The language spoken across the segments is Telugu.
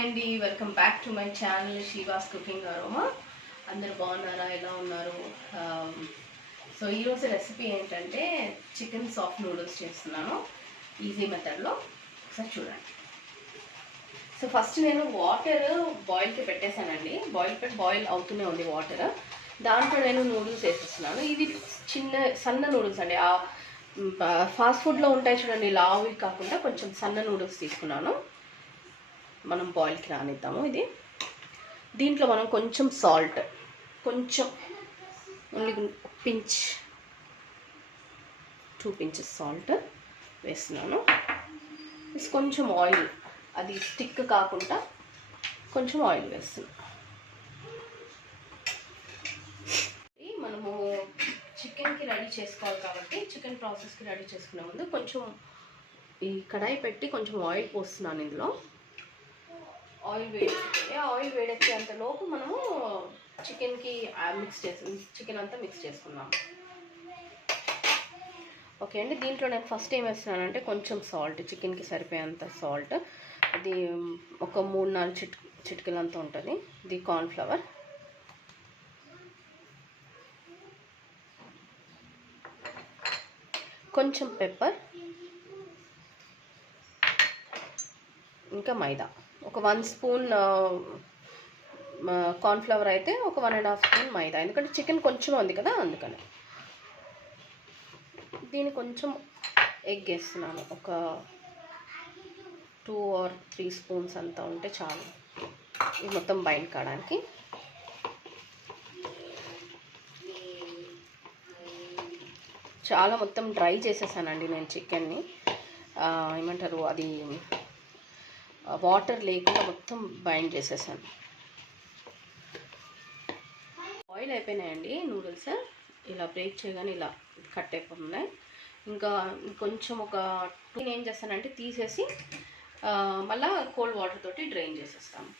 అండి, welcome back to my channel she was cooking aroma. అందరు బాగున్నారా? ఎలా ఉన్నారు? సో ఈరోజు రెసిపీ ఏంటంటే చికెన్ సాఫ్ట్ నూడిల్స్ చేస్తున్నాను ఈజీ మెథడ్లో. ఒకసారి చూడండి. సో ఫస్ట్ నేను వాటర్ బాయిల్కి పెట్టేశానండి. బాయిల్ అవుతూనే ఉంది వాటర్. దాంట్లో నేను నూడిల్స్ వేసేస్తున్నాను. ఇది సన్న నూడిల్స్ అండి. ఫాస్ట్ ఫుడ్లో ఉంటాయి చూడండి, లావి కాకుండా కొంచెం సన్న నూడిల్స్ తీసుకున్నాను. మనం బాయిల్కి రానిద్దాము. ఇది దీంట్లో మనం కొంచెం సాల్ట్, కొంచెం ఓన్లీ పించ్ 2 pinches సాల్ట్ వేస్తున్నాను. కొంచెం ఆయిల్, అది స్టిక్ కాకుండా కొంచెం ఆయిల్ వేస్తున్నాను. మనము చికెన్కి రెడీ చేసుకోవాలి కాబట్టి చికెన్ ప్రాసెస్కి రెడీ చేసుకునే ముందు కొంచెం ఈ కడాయి పెట్టి కొంచెం ఆయిల్ పోస్తున్నాను. ఇందులో ఆయిల్ వేడెక్కేంత లోపు మనము చికెన్కి చికెన్ అంతా మిక్స్ చేసుకున్నాము. ఓకే అండి. దీంట్లో నేను ఫస్ట్ ఏం వేస్తున్నానంటే కొంచెం సాల్ట్, చికెన్కి సరిపోయేంత సాల్ట్, అది ఒక 3-4 చిటికలంతా ఉంటుంది. ఇది కార్న్ఫ్లవర్, కొంచెం పెప్పర్, ఇంకా మైదా. ఒక 1 స్పూన్ కార్న్ఫ్లవర్ అయితే ఒక 1.5 స్పూన్ మైదా, ఎందుకంటే చికెన్ కొంచెం ఉంది కదా, అందుకని. దీన్ని కొంచెం ఎగ్ వేస్తున్నాను. ఒక 2 or 3 స్పూన్స్ అంతా ఉంటే చాలు, ఇది మొత్తం బైండ్ కావడానికి. చాలా మొత్తం డ్రై చేసేసానండి నేను చికెన్ని. ఏమంటారు, అది వాటర్ లేకుండా మొత్తం బైండ్ చేసేసాను. బాయిల్ అయిపోయినాయండి నూడిల్స్. ఇలా బ్రేక్ చేయగానే ఇలా కట్ అయిపోతున్నాయి. ఇంకా కొంచెం ఒక 2 ఏం చేస్తానంటే తీసేసి మళ్ళీ కోల్డ్ వాటర్ తోటి డ్రైన్ చేసేస్తాను.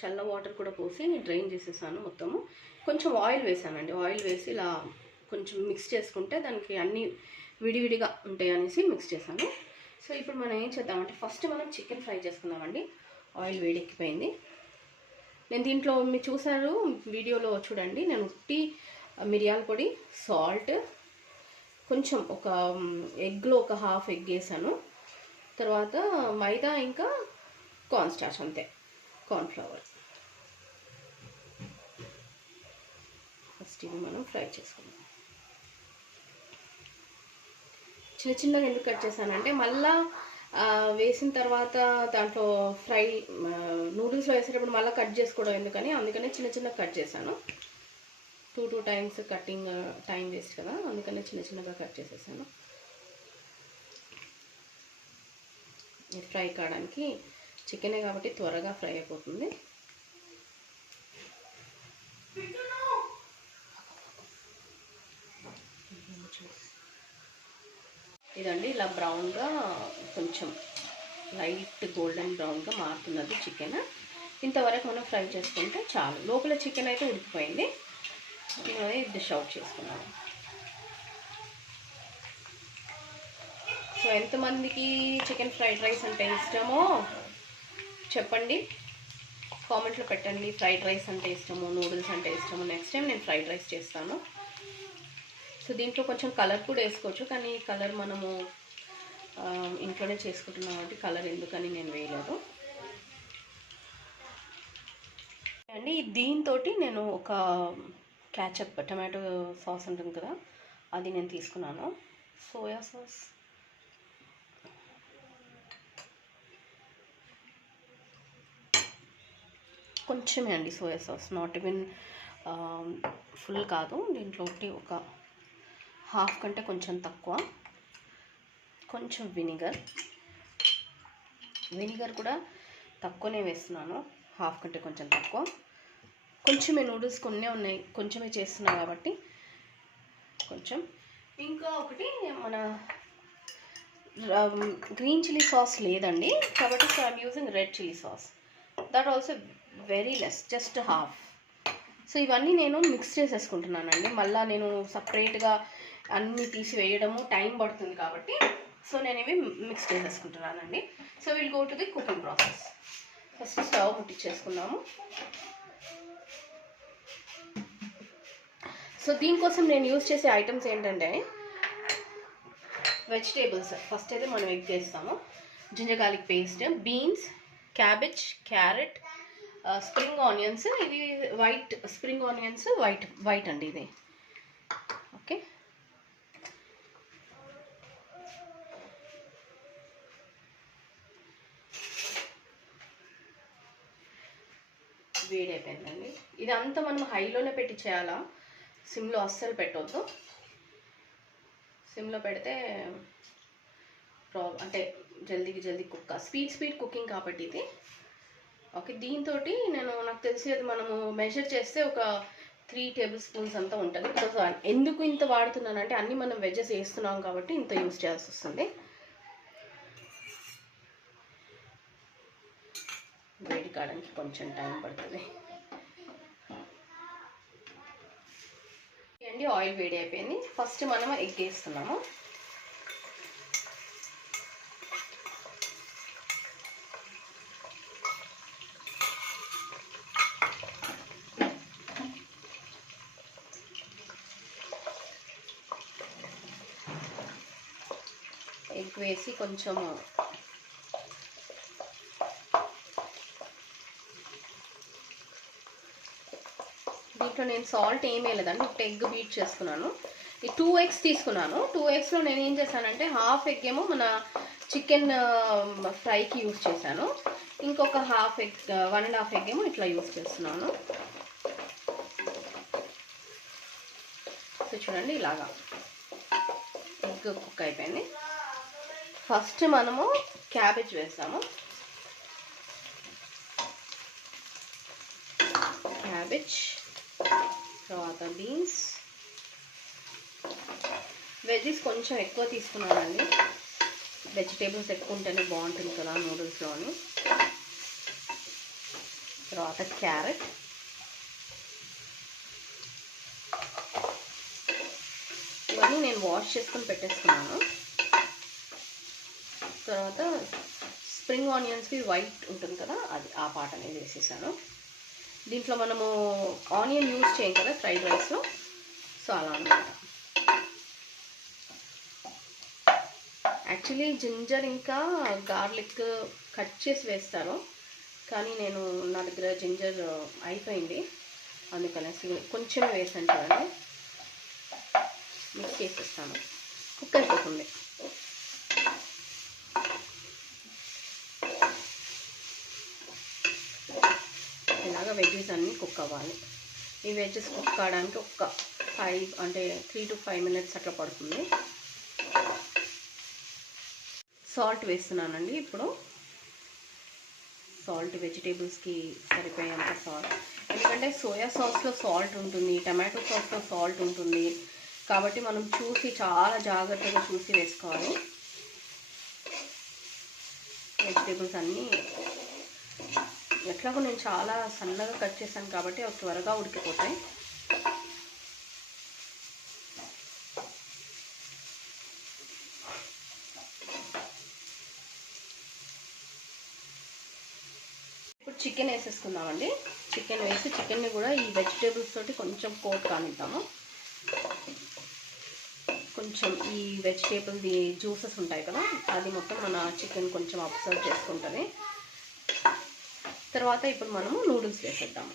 చల్ల వాటర్ కూడా పోసి డ్రైన్ చేసేసాను మొత్తము. కొంచెం ఆయిల్ వేసానండి. ఆయిల్ వేసి ఇలా కొంచెం మిక్స్ చేసుకుంటే దానికి అన్నీ విడివిడిగా ఉంటాయి అనేసి మిక్స్ చేశాను. సో ఇప్పుడు మనం ఏం చేద్దామంటే ఫస్ట్ మనం చికెన్ ఫ్రై చేసుకుందామండి. ఆయిల్ వేడెక్కిపోయింది. నేను దీంట్లో మీరు చూసారు వీడియోలో చూడండి, నేను ఉట్టి మిరియాల పొడి, సాల్ట్, కొంచెం ఒక ఎగ్లో ఒక హాఫ్ ఎగ్ వేసాను. తర్వాత మైదా, ఇంకా కార్న్ స్టార్చ్, అంతే, కార్న్ఫ్లవర్. ఫస్ట్ ఇది మనం ఫ్రై చేసుకుందాం. చిన్నగా ఎందుకు కట్ చేశానంటే మళ్ళీ వేసిన తర్వాత దాంట్లో ఫ్రై నూడిల్స్లో వేసేటప్పుడు మళ్ళీ కట్ చేసుకోవడం ఎందుకని, అందుకనే చిన్న కట్ చేశాను. 2 times కటింగ్ టైం వేస్ట్ కదా, అందుకనే చిన్నగా కట్ చేసేసాను. ఇది ఫ్రై కావడానికి, చికెనే కాబట్టి త్వరగా ఫ్రై అయిపోతుంది. ఇదండి ఇలా బ్రౌన్గా, కొంచెం లైట్ గోల్డెన్ బ్రౌన్గా మారుతున్నది చికెన్. ఇంతవరకు మనం ఫ్రై చేసుకుంటే చాలు. లోపల చికెన్ అయితే ఉడికిపోయింది. ఇది డిష్ అవుట్ చేసుకున్నాను. సో ఎంతమందికి చికెన్ ఫ్రైడ్ రైస్ అంటే ఇష్టమో చెప్పండి, కామెంట్లో పెట్టండి. ఫ్రైడ్ రైస్ అంటే ఇష్టమో, నూడిల్స్ అంటే ఇష్టమో. నెక్స్ట్ టైం నేను ఫ్రైడ్ రైస్ చేస్తాను. సో దీంట్లో కొంచెం కలర్ కూడా వేసుకోవచ్చు, కానీ కలర్ మనము ఇంట్లోనే చేసుకుంటున్నాం కాబట్టి కలర్ ఎందుకని నేను వేయలేదు అండి. దీంతో నేను ఒక క్యాచప్, టమాటో సాస్ ఉంటుంది కదా, అది నేను తీసుకున్నాను. సోయా సాస్, కొంచెమే అండి soya sauce, not even full కాదు. దీంట్లో ఒక హాఫ్ కంటే కొంచెం తక్కువ. కొంచెం వినిగర్ కూడా తక్కువనే వేస్తున్నాను, హాఫ్ కంటే కొంచెం తక్కువ. కొంచెమే, నూడిల్స్ కొన్నే ఉన్నాయి, కొంచెమే చేస్తున్నాను కాబట్టి కొంచెం. ఇంకా ఒకటి మన గ్రీన్ చిల్లీ సాస్ లేదండి, కాబట్టి so I'm using red chilli sauce. That also very less, just half. So ఇవన్నీ నేను మిక్స్ చేసేసుకుంటున్నానండి. మళ్ళీ నేను సపరేట్గా అన్నీ తీసి వేయడము టైం పడుతుంది కాబట్టి సో నేను ఇవి మిక్స్ చేసేసుకుంటున్నానండి. So will go to the cooking process. First stove ముట్టించేసుకున్నాము. సో దీనికోసం నేను యూజ్ చేసే ఐటమ్స్ ఏంటంటే వెజిటేబుల్స్. ఫస్ట్ అయితే మనం ఎగ్ చేస్తాము. Ginger garlic paste, beans, cabbage, carrot, spring onions. ఇవి వైట్ స్ప్రింగ్ ఆనియన్స్, వైట్ అండి ఇది. ఓకే, వేడి అయిపోయిందండి. ఇదంతా మనం హైలోనే పెట్టి చేయాలా, సిమ్లో అస్సలు పెట్టవద్దు. సిమ్లో పెడితే అంటే జల్దీ కుక్, స్పీడ్ కుకింగ్ కాబట్టి ఇది. ఓకే, దీంతో నాకు తెలిసి అది మనము మెజర్ చేస్తే ఒక 3 టేబుల్ స్పూన్స్ అంతా ఉంటుంది. బికాజ్ ఎందుకు ఇంత వాడుతున్నానంటే అన్నీ మనం వెజెస్ వేస్తున్నాం కాబట్టి ఇంత యూజ్ చేయాల్సి వస్తుంది. వేడి కావడానికి కొంచెం టైం పడుతుంది అండి. ఆయిల్ వేడి అయిపోయింది. ఫస్ట్ మనం ఎగ్ వేస్తున్నాము. ఎగ్ వేసి కొంచెము దీంట్లో నేను సాల్ట్ ఏం వేయలేదండి. ఇప్పుడు ఎగ్ బీట్ చేసుకున్నాను. ఈ 2 eggs తీసుకున్నాను. 2 eggsలో నేను ఏం చేశానంటే హాఫ్ ఎగ్ ఏమో మన చికెన్ ఫ్రైకి యూజ్ చేశాను. ఇంకొక హాఫ్ ఎగ్, 1.5 egg ఏమో ఇట్లా యూజ్ చేస్తున్నాను. సో చూడండి ఇలాగా ఎగ్ కుక్ అయిపోయింది. ఫస్ట్ మనము క్యాబేజ్ వేస్తాము. క్యాబేజ్, తర్వాత బీన్స్. వెజ్జెస్ కొంచెం ఎక్కువ తీసుకున్నానండి. వెజిటేబుల్స్ ఎక్కువ ఉంటేనే బాగుంటుంది కదా నూడిల్స్లోని. తర్వాత క్యారెట్, ఇవన్నీ నేను వాష్ చేసుకొని పెట్టేసుకున్నాను. తర్వాత స్ప్రింగ్ ఆనియన్స్కి వైట్ ఉంటుంది కదా, అది ఆ పార్ట్ అనేది వేసేసాను. దీంట్లో మనము ఆనియన్ యూజ్ చేయం కదా ఫ్రైడ్ రైస్లో, సో అలా అన్నమాట. యాక్చువల్లీ జింజర్ ఇంకా గార్లిక్ కట్ చేసి వేస్తాను, కానీ నా దగ్గర జింజర్ అయిపోయింది, అందుకనేసి కొంచెం వేసాను. చూడండి మిక్స్ చేసేస్తాను, కుక్ అయిపోతుంది. ఇలాగా వెజ్జెస్ అన్నీ కుక్ అవ్వాలి. ఈ వెజ్జెస్ కుక్ కావడానికి ఒక 3 to 5 minutes అట్లా పడుతుంది. సాల్ట్ వేస్తున్నానండి. ఇప్పుడు సాల్ట్ వెజిటేబుల్స్కి సరిపోయేంత సాల్ట్, ఎందుకంటే సోయా సాస్లో సాల్ట్ ఉంటుంది, టమాటో సాస్లో సాల్ట్ ఉంటుంది, కాబట్టి మనం చూసి చాలా జాగ్రత్తగా చూసి వేసుకోవాలి. వెజిటేబుల్స్ అన్నీ ఎట్లాగో నేను చాలా సన్నగా కట్ చేశాను కాబట్టి అవి త్వరగా ఉడికిపోతాయి. ఇప్పుడు చికెన్ వేసేసుకుందామండి. చికెన్ వేసి చికెన్ని కూడా ఈ వెజిటేబుల్స్ తోటి కొంచెం కోట్ కానిద్దాము. కొంచెం ఈ వెజిటేబుల్ది జ్యూసెస్ ఉంటాయి కదా, అది మొత్తం మన చికెన్ కొంచెం అబ్జర్వ్ చేసుకుంటుంది. తర్వాత ఇప్పుడు మనము నూడిల్స్ వేసేద్దాము.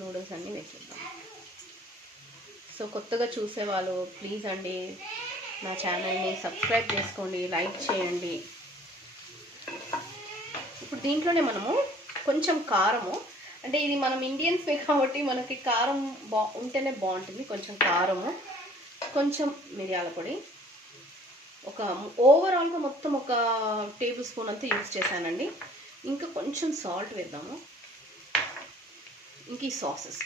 నూడిల్స్ అన్నీ వేసేద్దాం. సో కొత్తగా చూసేవాళ్ళు ప్లీజ్ అండి నా ఛానల్ని సబ్స్క్రైబ్ చేసుకోండి, లైక్ చేయండి. ఇప్పుడు దీంట్లోనే మనము కొంచెం కారము, అంటే ఇది మనం ఇండియన్స్మే కాబట్టి మనకి కారం ఉంటేనే బాగుంటుంది. కొంచెం కారము, కొంచెం మిరియాల పొడి, ఓవరాల్గా మొత్తం ఒక టేబుల్ స్పూన్ అంతా యూజ్ చేశానండి. ఇంకా కొంచెం సాల్ట్ వేద్దాము. ఇంక ఈ సాసెస్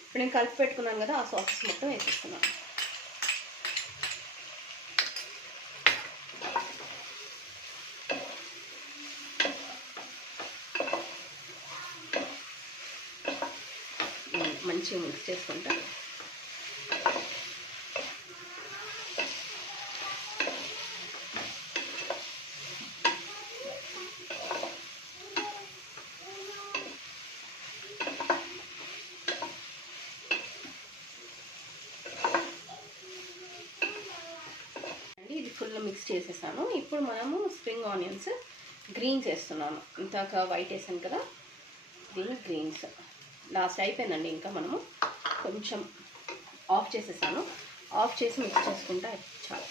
ఇప్పుడు నేను కలిపి పెట్టుకున్నాను కదా, ఆ సాసెస్ మొత్తం వేసేస్తున్నాను. మంచిగా మిక్స్ చేసుకుంటా. ఇది ఫుల్ మిక్స్ చేసేసాను. ఇప్పుడు మనము స్ప్రింగ్ ఆనియన్స్ గ్రీన్స్ వేస్తున్నాను. ఇందాక వైట్ వేసాను కదా, దీని గ్రీన్స్ లాస్ట్ అయిపోయిందండి. ఇంకా మనము కొంచెం ఆఫ్ చేసేసాను. ఆఫ్ చేసి మిక్స్ చేసుకుంటా చాలు.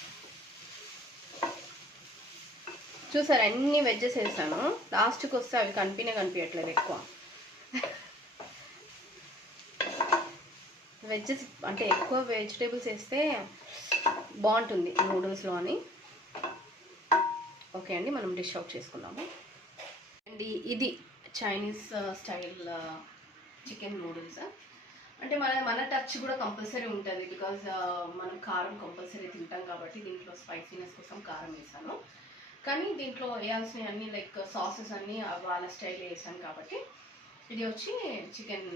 చూసారు అన్ని వెజ్జెస్ వేసాను. లాస్ట్కి వస్తే అవి కనిపించట్లేదు ఎక్కువ. వెజ్జెస్ అంటే ఎక్కువ వెజిటేబుల్స్ వేస్తే బాగుంటుంది నూడిల్స్లో అని. ఓకే అండి, మనం డిష్ అవుట్ చేసుకున్నాము అండి. ఇది చైనీస్ స్టైల్ చికెన్ నూడిల్స్. అంటే మన టచ్ కూడా కంపల్సరీ ఉంటుంది. బికాజ్ మనం కారం కంపల్సరీ తింటాం కాబట్టి దీంట్లో స్పైసీనెస్ కోసం కారం వేసాను. కానీ దీంట్లో వేయాల్సినవి అన్నీ లైక్ సాసెస్ అన్నీ వాళ్ళ స్టైల్ వేసాను కాబట్టి ఇది వచ్చి చికెన్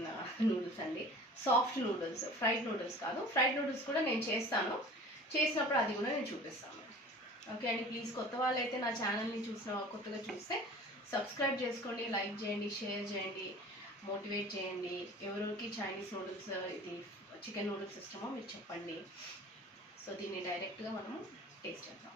నూడిల్స్ అండి. సాఫ్ట్ నూడిల్స్, ఫ్రైడ్ నూడిల్స్ కాదు. ఫ్రైడ్ నూడిల్స్ కూడా నేను చేసినప్పుడు అది కూడా నేను చూపిస్తాను. ఓకే అండి, ప్లీజ్ కొత్త వాళ్ళైతే నా ఛానల్ని కొత్తగా చూస్తే సబ్స్క్రైబ్ చేసుకోండి, లైక్ చేయండి, షేర్ చేయండి, మోటివేట్ చేయండి. ఎవరికి చైనీస్ నూడిల్స్ ఇది చికెన్ నూడిల్స్ ఇష్టమో మీరు చెప్పండి. సో దీన్ని డైరెక్ట్గా మనము టేస్ట్ చేద్దాం.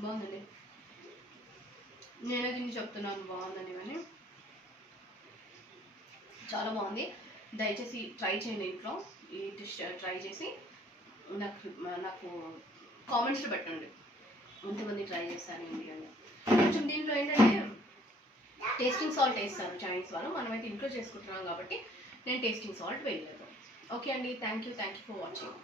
బాగుందండి. నేనే దీన్ని చెప్తున్నాను బాగుందని, కానీ చాలా బాగుంది. దయచేసి ట్రై చేయండి ఇంట్లో. ఈ డిష్ ట్రై చేసి నాకు కామెంట్స్లో పెట్టండి ఎంతమంది ట్రై చేస్తారండి అని. కొంచెం దీంట్లో ఏంటంటే టేస్టింగ్ సాల్ట్ వేస్తారు చైనీస్ వాళ్ళు. మనమైతే ఇంట్లో చేసుకుంటున్నాం కాబట్టి నేను టేస్టింగ్ సాల్ట్ వేయలేదు. ఓకే అండి, థ్యాంక్ యూ ఫర్ వాచింగ్.